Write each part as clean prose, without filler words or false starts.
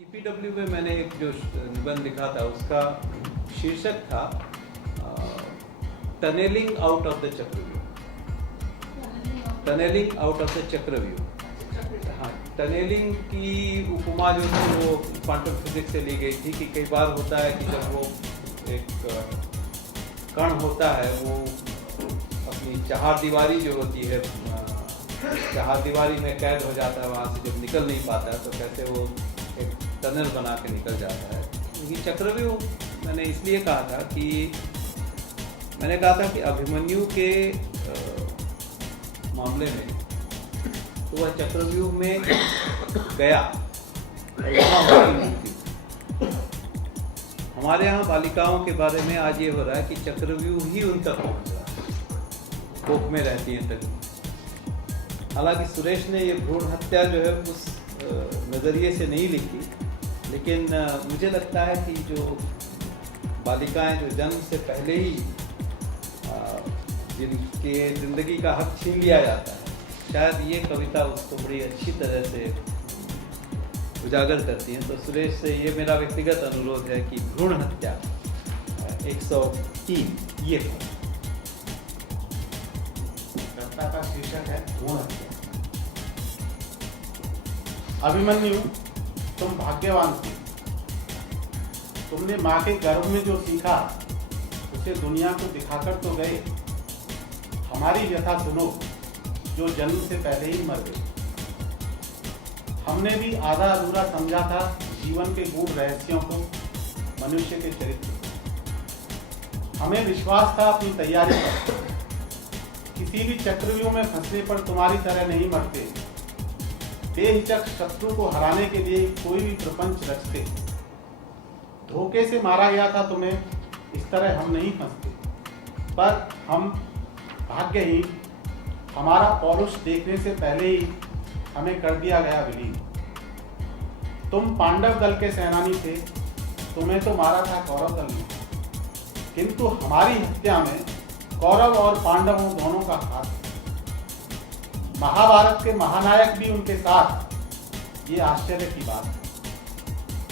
EPW में मैंने एक जो निबंध लिखा था उसका शीर्षक था टनेलिंग आउट ऑफ द चक्रव्यूह। टनेलिंग आउट ऑफ द चक्रव्यूह। हाँ, टनेलिंग की उपमा जो थी वो क्वांटम फिजिक्स से ली गई थी कि कई बार होता है कि जब वो एक कण होता है वो अपनी चहारदीवारी जो होती है, चहारदीवारी में कैद हो जाता है, वहाँ से जब निकल नहीं पाता है तो कैसे वो एक टनल बना के निकल जाता है। ये चक्रव्यूह मैंने इसलिए कहा था कि अभिमन्यु के मामले में तो वह चक्रव्यूह में गया और वहाँ उसकी मृत्यु। हमारे यहाँ बालिकाओं के बारे में आज ये हो रहा है कि चक्रव्यूह ही उन तक पहुँच रहा है, कोख में रहती हैं तक। हालांकि सुरेश ने ये भ्रूण हत्या जो है उस नज़रिए से नहीं लिखी, लेकिन मुझे लगता है कि जो बालिकाएं जो जन्म से पहले ही जिनके ज़िंदगी का हक छीन लिया जाता है, शायद ये कविता उसको बड़ी अच्छी तरह से उजागर करती हैं। तो सुरेश से ये मेरा व्यक्तिगत अनुरोध है कि भ्रूण हत्या 103 ये कविता का शीर्षक है भ्रूण हत्या। अभिमन्यु, तुम भाग्यवान थे। तुमने माँ के गर्भ में जो सीखा उसे दुनिया को दिखाकर तो गए। हमारी व्यथा सुनो, जो जन्म से पहले ही मर गए। हमने भी आधा अधूरा समझा था जीवन के गूढ़ रहस्यों को, मनुष्य के चरित्र। हमें विश्वास था अपनी तैयारी पर। किसी भी चक्रव्यूह में फंसने पर तुम्हारी तरह नहीं मरते। बेहिचक शत्रु को हराने के लिए कोई भी प्रपंच रचते। धोखे से मारा गया था तुम्हें, इस तरह हम नहीं फंसते। पर हम भाग्यहीन, हमारा पौरुष देखने से पहले ही हमें कर दिया गया विलीन। तुम पांडव दल के सेनानी थे, तुम्हें तो मारा था कौरव दल ने। किंतु हमारी हत्या में कौरव और पांडवों दोनों का हाथ। महाभारत के महानायक भी उनके साथ, ये आश्चर्य की बात है।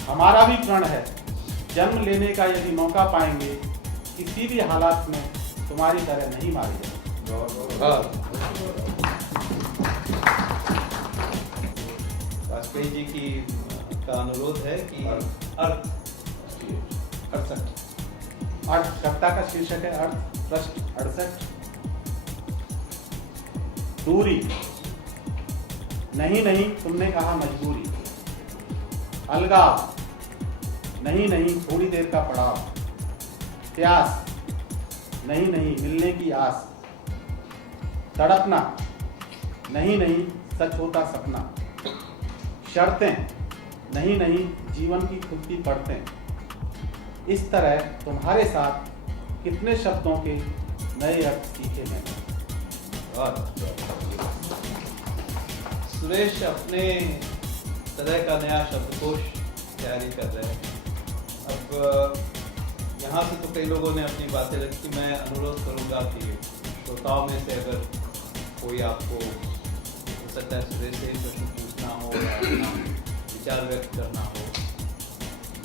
हमारा भी प्रण है, जन्म लेने का यदि मौका पाएंगे, किसी भी हालात में तुम्हारी तरह नहीं मारे जाएंगे। वाजपेयी जी की का अनुरोध है कि अर्थ 68 अर्थ कविता का शीर्षक है अर्थ प्रश्न 68। दूरी नहीं नहीं, तुमने कहा मजबूरी। अलगाव नहीं नहीं, थोड़ी देर का पड़ाव। प्यास नहीं नहीं, मिलने की आस। तड़पना नहीं नहीं, सच होता सपना। शर्तें नहीं नहीं, जीवन की खुलती पड़तें। इस तरह तुम्हारे साथ कितने शब्दों के नए अर्थ सीखे मैंने। सुरेश अपने तरह का नया शब्दकोश तैयारी कर रहे हैं। अब यहाँ से तो कई लोगों ने अपनी बातें रखी। मैं अनुरोध करूँगा कि श्रोताओं में से अगर कोई आपको हो सकता है सुरेश से प्रश्न पूछना हो या अपना विचार व्यक्त करना हो,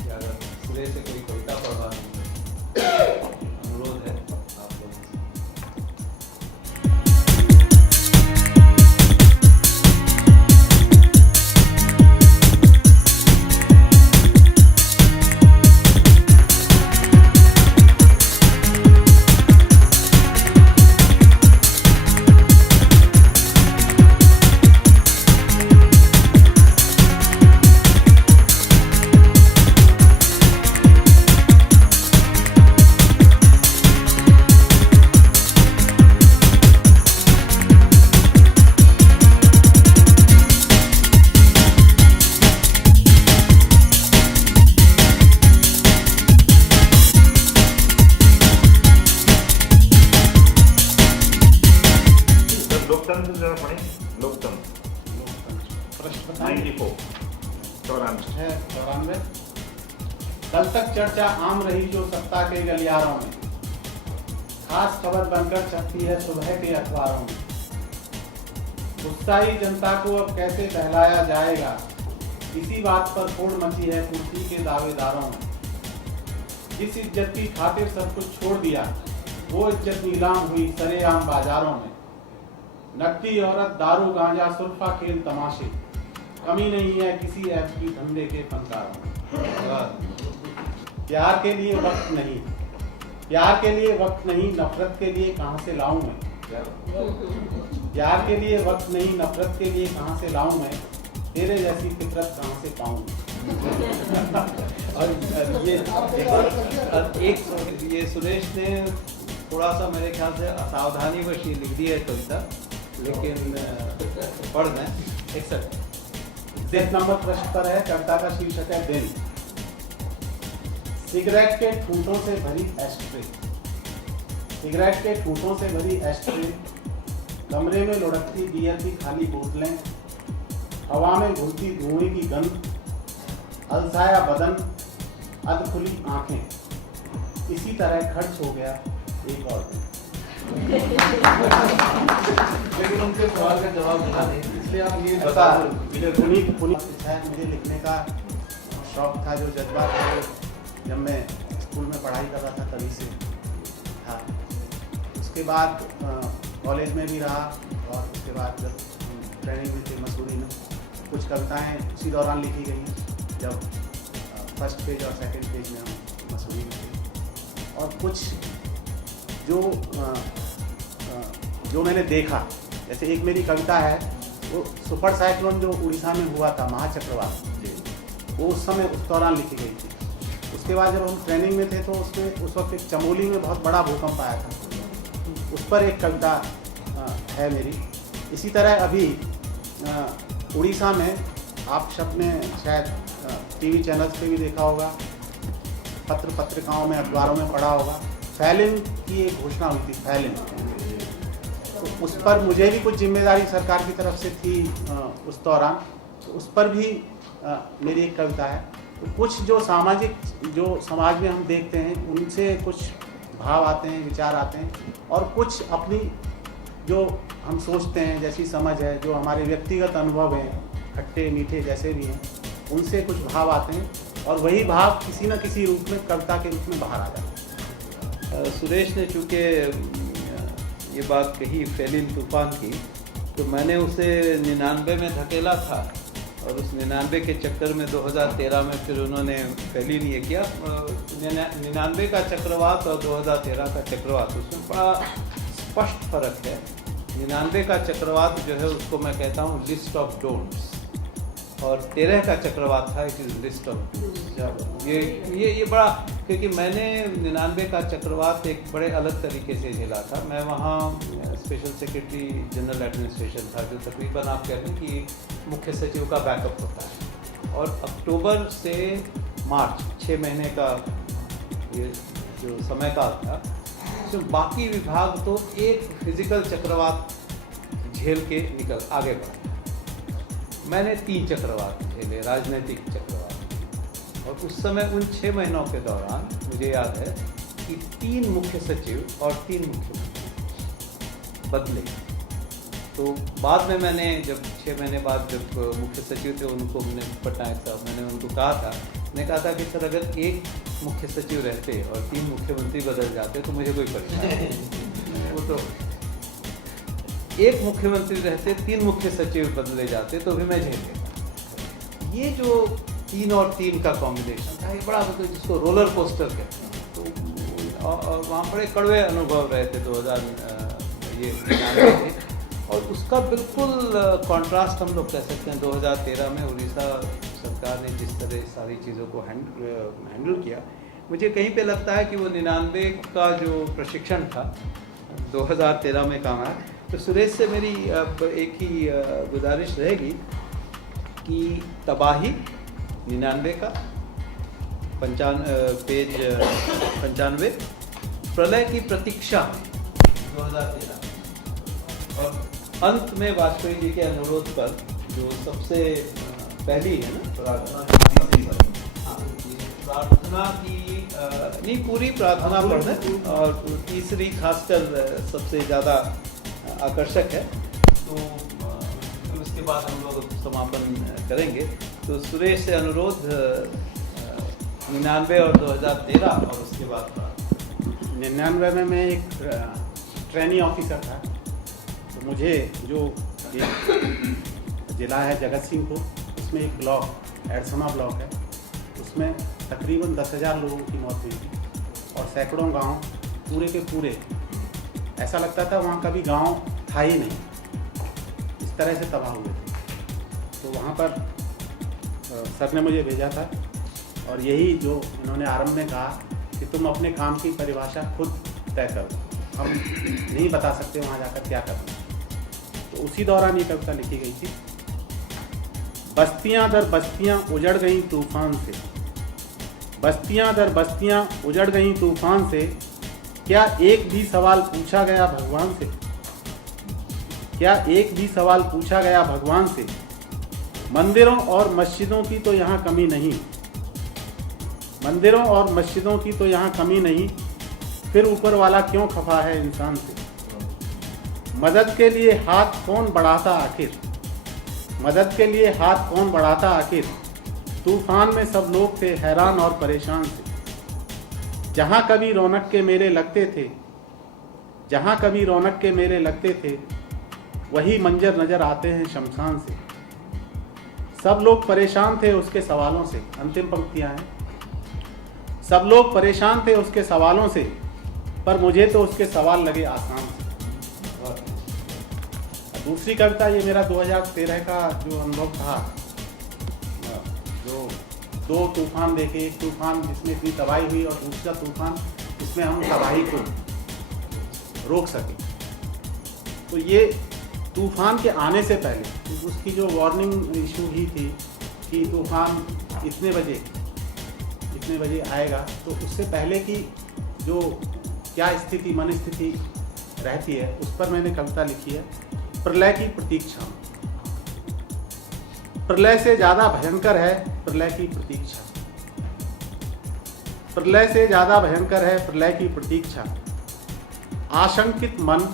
या अगर सुरेश से कोई कविता पढ़वानी हो, अनुरोध है आप लोगों से। है 94। कल तक चर्चा आम रही जो सत्ता के गलियारों में, खास खबर बनकर छपती है सुबह के अखबारों में। उत्साही जनता को अब कैसे बहलाया जाएगा, इसी बात पर फोड़ मची है कुर्सी के दावेदारों में। जिस इज्जत की खातिर सब कुछ छोड़ दिया, वो इज्जत नीलाम हुई सरेआम बाजारों में। नकदी औरत दारू गांजा सुरफा खेल तमाशे, कमी नहीं है किसी ऐप की धंधे के फनकारों में। प्यार के लिए वक्त नहीं, प्यार के लिए वक्त नहीं, नफरत के लिए कहां से लाऊं मैं। प्यार के लिए वक्त नहीं, नफरत के लिए कहां से लाऊं मैं, तेरे जैसी फितरत कहां से पाऊं। और ये सुरेश ने थोड़ा सा मेरे ख्याल से असावधानी वश ये लिख दी है कविता, लेकिन पढ़ दें। एक नंबर पृष्ठ पर है, कविता का शीर्षक है दिन। सिगरेट के ठूंठों से भरी एस्ट्रे, सिगरेट के ठूंठों से भरी एस्ट्रे, कमरे में लुढ़कती बियर की खाली बोतलें, हवा में घुलती धुएं की गंध, अलसाया बदन, अध खुली आंखें, इसी तरह खर्च हो गया एक और दिन। लेकिन उनके सवाल का जवाब मिला नहीं, इसलिए आप ये बता मुझे लिखने का शौक था, जो जज्बा था, वो जब मैं स्कूल में पढ़ाई कर रहा था तभी से था। उसके बाद कॉलेज में भी रहा, और उसके बाद जब ट्रेनिंग में थे मसूरी में, कुछ कविताएं उसी दौरान लिखी गई जब फर्स्ट पेज और सेकंड पेज में हम मसूरी में थे। और कुछ जो मैंने देखा, जैसे एक मेरी कविता है, वो सुपर साइक्लोन जो उड़ीसा में हुआ था, महाचक्रवात, वो उस समय उस दौरान लिखी गई थी। उसके बाद जब हम ट्रेनिंग में थे तो उसमें उस वक्त एक चमोली में बहुत बड़ा भूकंप आया था, उस पर एक कविता है मेरी। इसी तरह अभी उड़ीसा में आप सबने शायद टीवी चैनल्स पे भी देखा होगा, पत्र पत्रिकाओं में अखबारों में पढ़ा होगा, फैलिन की एक घोषणा हुई थी, फैलिन। तो उस पर मुझे भी कुछ जिम्मेदारी सरकार की तरफ से थी उस दौरान, तो उस पर भी मेरी एक कविता है। तो कुछ जो सामाजिक, जो समाज में हम देखते हैं, उनसे कुछ भाव आते हैं, विचार आते हैं, और कुछ अपनी जो हम सोचते हैं, जैसी समझ है, जो हमारे व्यक्तिगत अनुभव हैं, खट्टे मीठे जैसे भी हैं, उनसे कुछ भाव आते हैं, और वही भाव किसी न किसी रूप में कविता के रूप में बाहर आ जाते हैं। सुरेश ने चूँकि ये बात कही फैलिन तूफान की, तो मैंने उसे 99 में धकेला था, और उस 99 के चक्कर में 2013 में फिर उन्होंने फैलिन ये किया। 99 का चक्रवात और 2013 का चक्रवात, उसमें बड़ा स्पष्ट फर्क है। 99 का चक्रवात जो है उसको मैं कहता हूँ लिस्ट ऑफ डोंट्स, और 13 का चक्रवात था it is list of dos. ये बड़ा, क्योंकि मैंने 99 का चक्रवात एक बड़े अलग तरीके से झेला था। मैं वहाँ स्पेशल सेक्रेटरी जनरल एडमिनिस्ट्रेशन था, जो तकरीबन आप कहते हैं कि मुख्य सचिव का बैकअप होता है, और अक्टूबर से मार्च 6 महीने का ये जो समय काल था, तो बाकी विभाग तो एक फिजिकल चक्रवात झेल के निकल आगे बढ़ा। मैंने 3 चक्रवात झेले, राजनीतिक चक्रवात, और उस समय उन 6 महीनों के दौरान मुझे याद है कि 3 मुख्य सचिव और 3 मुख्यमंत्री बदले। तो बाद में मैंने जब 6 महीने बाद जब मुख्य सचिव थे उनको, मैंने पटनायक साहब, मैंने उनको कहा था कि सर अगर एक मुख्य सचिव रहते और 3 मुख्यमंत्री बदल जाते तो मुझे कोई परेशानी नहीं। वो तो एक मुख्यमंत्री रहते, 3 मुख्य सचिव बदले जाते तो भी मैं झेल लेता। ये जो 3 और 3 का कॉम्बिनेशन था, ये बड़ा मतलब जिसको रोलर कोस्टर कहते हैं, तो वहाँ बड़े कड़वे अनुभव रहे थे 2000 और उसका बिल्कुल कॉन्ट्रास्ट हम लोग कह सकते हैं 2013 में उड़ीसा सरकार ने जिस तरह सारी चीज़ों को हैंडल किया। मुझे कहीं पे लगता है कि वो 99 का जो प्रशिक्षण था 2013 में काम आया। तो सुरेश से मेरी एक ही गुजारिश रहेगी कि तबाही 99 का, पेज 95, प्रलय की प्रतीक्षा 2013, और अंत में वाजपेयी जी के अनुरोध पर जो सबसे पहली है ना प्रार्थना की, नहीं पूरी प्रार्थना पढ़ने, और तीसरी खासकर सबसे ज़्यादा आकर्षक है। तो उसके बाद हम लोग समापन करेंगे। तो सुरेश से अनुरोध 99 और 2013 और उसके बाद का। 99 में मैं एक ट्रेनी ऑफिसर था, तो मुझे जो एक ज़िला है जगत सिंहपुर, उसमें एक ब्लॉक एडसमा ब्लॉक है, उसमें तकरीबन 10,000 लोगों की मौत हुई थी और सैकड़ों गांव पूरे के पूरे, ऐसा लगता था वहाँ कभी गांव था ही नहीं, इस तरह से तबाह हुए थे। तो वहाँ पर सर ने मुझे भेजा था और यही जो इन्होंने आरंभ में कहा कि तुम अपने काम की परिभाषा खुद तय करो, हम नहीं बता सकते वहाँ जाकर क्या करना। तो उसी दौरान ये कविता लिखी गई थी। बस्तियाँ दर बस्तियाँ उजड़ गईं तूफान से, बस्तियाँ दर बस्तियाँ उजड़ गईं तूफान से, क्या एक भी सवाल पूछा गया भगवान से, क्या एक भी सवाल पूछा गया भगवान से। मंदिरों और मस्जिदों की तो यहाँ कमी नहीं, मंदिरों और मस्जिदों की तो यहाँ कमी नहीं, फिर ऊपर वाला क्यों खफा है इंसान से। मदद के लिए हाथ कौन बढ़ाता आखिर, मदद के लिए हाथ कौन बढ़ाता आखिर। तूफान में सब लोग थे हैरान और परेशान से। जहाँ कभी रौनक के मेले लगते थे, जहाँ कभी रौनक के मेले लगते थे, वही मंजर नजर आते हैं शमशान से। सब लोग परेशान थे उसके सवालों से। अंतिम पंक्तियां हैं। सब लोग परेशान थे उसके सवालों से, पर मुझे तो उसके सवाल लगे आसान से। दूसरी कविता, ये मेरा 2013 का जो अनुभव था, जो 2 तूफान देखे, एक तूफान जिसमें इतनी तबाही हुई और दूसरा तूफान जिसमें हम तबाही को रोक सके। तो ये तूफान के आने से पहले उसकी जो वार्निंग इशू ही थी कि तूफान इतने बजे आएगा, तो उससे पहले की जो क्या स्थिति, मन स्थिति रहती है, उस पर मैंने कविता लिखी है। प्रलय की प्रतीक्षा। प्रलय से ज्यादा भयंकर है प्रलय की प्रतीक्षा, प्रलय से ज्यादा भयंकर है प्रलय की प्रतीक्षा। आशंकित मन,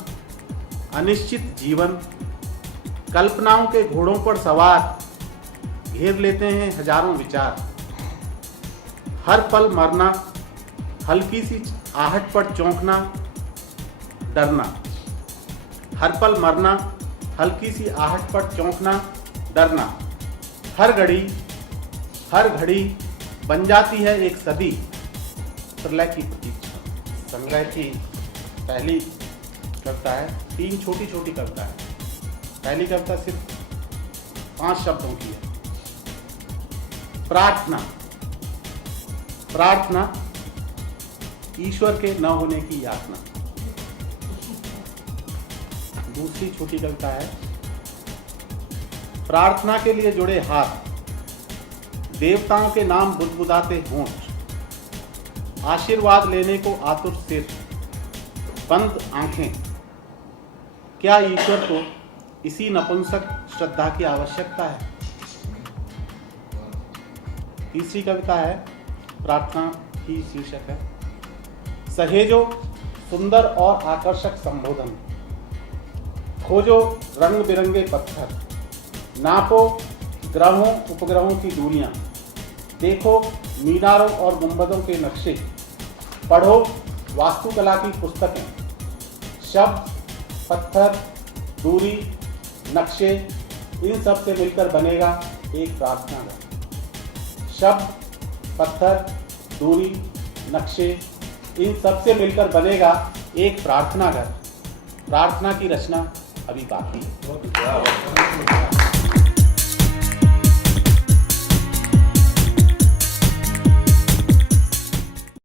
अनिश्चित जीवन, कल्पनाओं के घोड़ों पर सवार, घेर लेते हैं हजारों विचार। हर पल मरना, हल्की सी आहट पर चौंकना, डरना। हर पल मरना, हल्की सी आहट पर चौंकना, डरना। हर घड़ी बन जाती है एक सदी, प्रलय की प्रतीक्षा। संग्रह की पहली कविता है, 3 छोटी छोटी कविता है। पहली कविता सिर्फ 5 शब्दों की है। प्रार्थना। प्रार्थना, ईश्वर के न होने की यातना। दूसरी छोटी कविता है। प्रार्थना के लिए जुड़े हाथ, देवताओं के नाम बुदबुदाते होंठ, आशीर्वाद लेने को आतुर सिर, बंद आंखें। क्या ईश्वर को इसी नपुंसक श्रद्धा की आवश्यकता है। तीसरी कविता है, प्रार्थना ही शीर्षक है। सहेजो सुंदर और आकर्षक संबोधन, खोजो रंग बिरंगे पत्थर, नापो ग्रहों उपग्रहों की दूरियां, देखो मीनारों और गुंबदों के नक्शे, पढ़ो वास्तुकला की पुस्तकें। शब्द, पत्थर, दूरी, नक्शे, इन सब से मिलकर बनेगा एक प्रार्थना घर। शब्द, पत्थर, दूरी, नक्शे, इन सब से मिलकर बनेगा एक प्रार्थना घर। प्रार्थना की रचना अभी बाकी है।